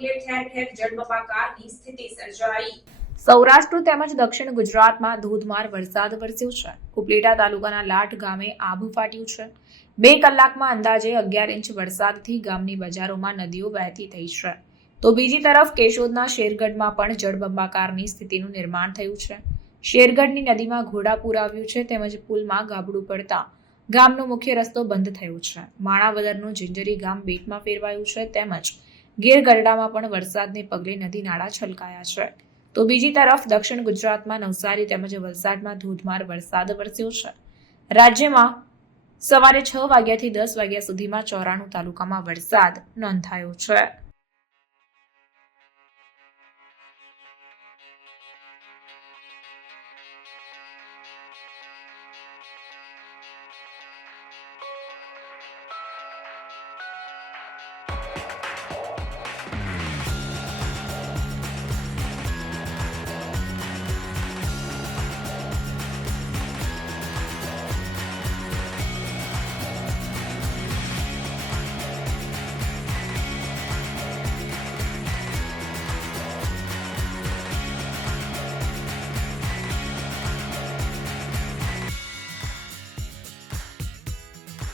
પગલે ઠેર ઠેર જળબંબાકારની સ્થિતિ સર્જાઈ। સૌરાષ્ટ્ર તેમજ દક્ષિણ ગુજરાતમાં ધોધમાર વરસાદ વરસ્યો છે। ઉપલેટા તાલુકાના લાઠ ગામે આભ ફાટ્યું છે। 2 કલાકમાં અંદાજે 11 ઇંચ વરસાદથી ગામની બજારોમાં નદીઓ વહેતી થઈ છે, તો બીજી તરફ કેશોદના શેરગઢમાં પણ જળબંબાકારની સ્થિતિનું નિર્માણ થયું છે। શેરગઢની નદીમાં ઘોડાપૂર આવ્યું છે, તેમજ પુલમાં ગાબડું પડતા ગામનો મુખ્ય રસ્તો બંધ થયો છે। માણાવદરનું જિંજરી ગામ બેટમાં ફેરવાયું છે, તેમજ ગીરગઢડામાં પણ વરસાદને પગલે નદી નાળા છલકાયા છે। તો બીજી તરફ દક્ષિણ ગુજરાતમાં નવસારી તેમજ વલસાડમાં ધોધમાર વરસાદ વરસ્યો છે। રાજ્યમાં સવારે 6 વાગ્યાથી 10 વાગ્યા સુધીમાં 94 તાલુકામાં વરસાદ નોંધાયો છે।